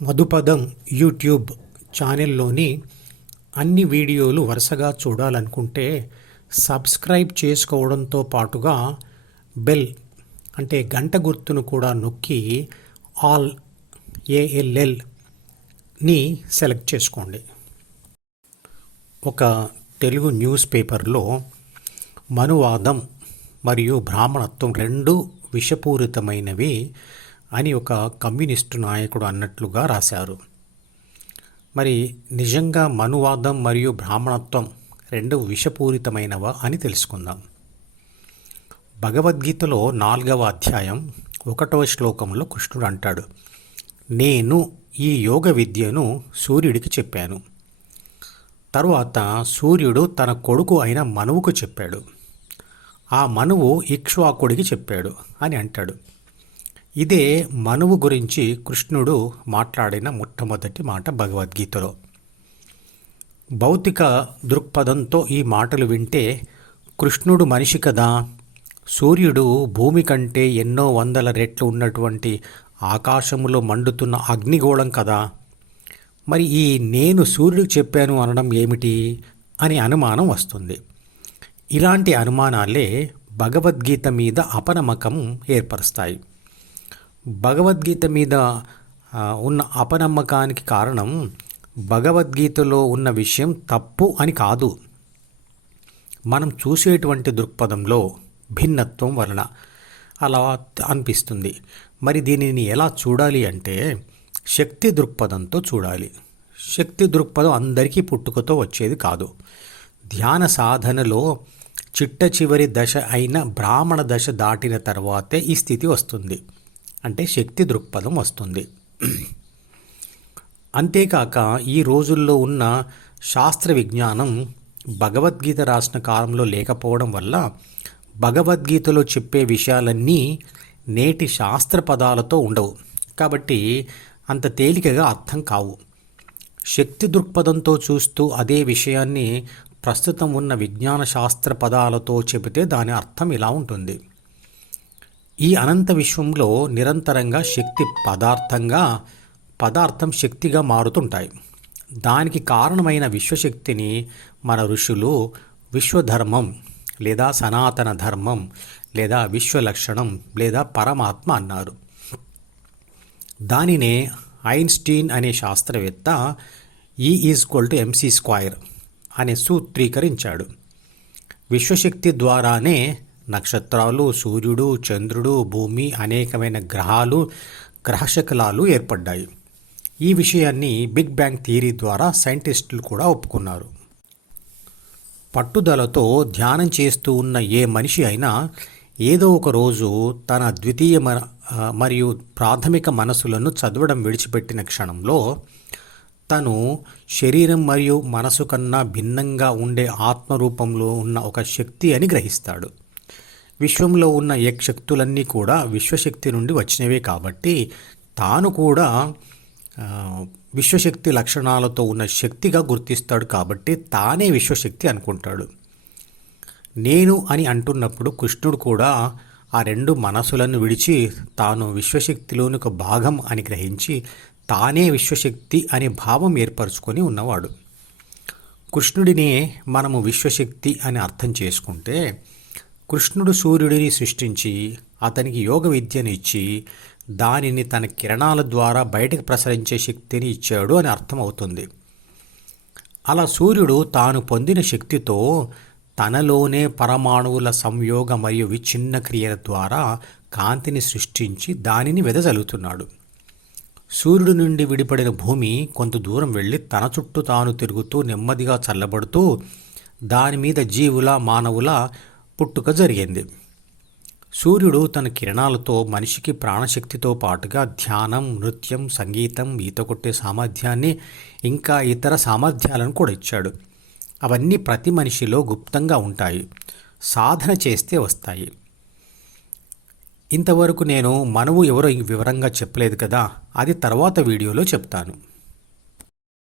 మధుపదం YouTube ఛానల్లోని అన్ని వీడియోలు వరుసగా చూడాలనుకుంటే సబ్స్క్రైబ్ చేసుకోవడంతో పాటుగా బెల్ అంటే గంట గుర్తును కూడా నొక్కి ఆల్ ALLని సెలెక్ట్ చేసుకోండి. ఒక తెలుగు న్యూస్ పేపర్లో మనువాదం మరియు బ్రాహ్మణత్వం రెండు విషపూరితమైనవి అని ఒక కమ్యూనిస్టు నాయకుడు అన్నట్లుగా రాశారు. మరి నిజంగా మనువాదం మరియు బ్రాహ్మణత్వం రెండు విషపూరితమైనవా అని తెలుసుకుందాం. భగవద్గీతలో 4వ అధ్యాయం 1వ శ్లోకంలో కృష్ణుడు అంటాడు, నేను ఈ యోగ విద్యను సూర్యుడికి చెప్పాను. తరువాత సూర్యుడు తన కొడుకు అయిన మనువుకు చెప్పాడు. ఆ మనువు ఇక్ష్వాకుడికి చెప్పాడు అని అంటాడు. ఇదే మనువు గురించి కృష్ణుడు మాట్లాడిన మొట్టమొదటి మాట భగవద్గీతలో. భౌతిక దృక్పథంతో ఈ మాటలు వింటే కృష్ణుడు మనిషి కదా, సూర్యుడు భూమి కంటే ఎన్నో వందల రెట్లు ఉన్నటువంటి ఆకాశంలో మండుతున్న అగ్నిగోళం కదా, మరి ఈ నేను సూర్యుడికి చెప్పాను అనడం ఏమిటి అని అనుమానం వస్తుంది. ఇలాంటి అనుమానాలే భగవద్గీత మీద అపనమ్మకం ఏర్పరుస్తాయి. భగవద్గీత మీద ఉన్న అపనమ్మకానికి కారణం భగవద్గీతలో ఉన్న విషయం తప్పు అని కాదు, మనం చూసేటువంటి దృక్పథంలో భిన్నత్వం వలన అలా అనిపిస్తుంది. మరి దీనిని ఎలా చూడాలి అంటే శక్తి దృక్పథంతో చూడాలి. శక్తి దృక్పథం అందరికీ పుట్టుకతో వచ్చేది కాదు. ధ్యాన సాధనలో చిట్ట చివరి దశ అయిన బ్రాహ్మణ దశ దాటిన తర్వాతే ఈ స్థితి వస్తుంది, అంటే శక్తి దృక్పథం వస్తుంది. అంతేకాక ఈ రోజుల్లో ఉన్న శాస్త్ర విజ్ఞానం భగవద్గీత రాసిన కాలంలో లేకపోవడం వల్ల భగవద్గీతలో చెప్పే విషయాలన్నీ నేటి శాస్త్ర పదాలతో ఉండవు, కాబట్టి అంత తేలికగా అర్థం కావు. శక్తి దృక్పథంతో చూస్తూ అదే విషయాన్ని ప్రస్తుతం ఉన్న విజ్ఞాన శాస్త్ర పదాలతో చెబితే దాని అర్థం ఇలా ఉంటుంది. ఈ అనంత విశ్వంలో నిరంతరంగా శక్తి పదార్థం శక్తిగా మారుతుంటాయి. దానికి కారణమైన విశ్వశక్తిని మన ఋషులు విశ్వధర్మం లేదా సనాతన ధర్మం లేదా విశ్వలక్షణం లేదా పరమాత్మ అన్నారు. దానినే ఐన్స్టీన్ అనే శాస్త్రవేత్త E=mc² అనే సూత్రీకరించాడు. విశ్వశక్తి ద్వారానే నక్షత్రాలు, సూర్యుడు, చంద్రుడు, భూమి, అనేకమైన గ్రహశకలాలు ఏర్పడ్డాయి. ఈ విషయాన్ని బిగ్ బ్యాంగ్ థియరీ ద్వారా సైంటిస్టులు కూడా ఒప్పుకున్నారు. పట్టుదలతో ధ్యానం చేస్తూ ఉన్న ఏ మనిషి అయినా ఏదో ఒక రోజు తన ద్వితీయ మరియు ప్రాథమిక మనసులను చదవడం విడిచిపెట్టిన క్షణంలో తను శరీరం మరియు మనసు కన్నా భిన్నంగా ఉండే ఆత్మరూపంలో ఉన్న ఒక శక్తి అని గ్రహిస్తాడు. విశ్వంలో ఉన్న ఏ శక్తులన్నీ కూడా విశ్వశక్తి నుండి వచ్చినవే కాబట్టి తాను కూడా విశ్వశక్తి లక్షణాలతో ఉన్న శక్తిగా గుర్తిస్తాడు, కాబట్టి తానే విశ్వశక్తి అనుకుంటాడు. నేను అని అంటున్నప్పుడు కృష్ణుడు కూడా ఆ రెండు మనసులను విడిచి తాను విశ్వశక్తిలోని ఒక భాగం అని గ్రహించి తానే విశ్వశక్తి అనే భావం ఏర్పరచుకొని ఉన్నవాడు. కృష్ణుడినే మనము విశ్వశక్తి అని అర్థం చేసుకుంటే కృష్ణుడు సూర్యుడిని సృష్టించి అతనికి యోగ విద్యను ఇచ్చి దానిని తన కిరణాల ద్వారా బయటకు ప్రసరించే శక్తిని ఇచ్చాడు అని అర్థమవుతుంది. అలా సూర్యుడు తాను పొందిన శక్తితో తనలోనే పరమాణువుల సంయోగ మరియు విచ్ఛిన్న క్రియల ద్వారా కాంతిని సృష్టించి దానిని వెదజల్లుతున్నాడు. సూర్యుడి నుండి విడిపడిన భూమి కొంత దూరం వెళ్ళి తన చుట్టూ తాను తిరుగుతూ నెమ్మదిగా చల్లబడుతూ దాని మీద జీవుల మానవుల పుట్టుక జరిగింది. సూర్యుడు తన కిరణాలతో మనిషికి ప్రాణశక్తితో పాటుగా ధ్యానం, నృత్యం, సంగీతం, ఈత కొట్టే సామర్థ్యాన్ని ఇంకా ఇతర సామర్థ్యాలను కూడా ఇచ్చాడు. అవన్నీ ప్రతి మనిషిలో గుప్తంగా ఉంటాయి, సాధన చేస్తే వస్తాయి. ఇంతవరకు నేను మనువు ఎవరో వివరంగా చెప్పలేదు కదా, అది తర్వాత వీడియోలో చెప్తాను.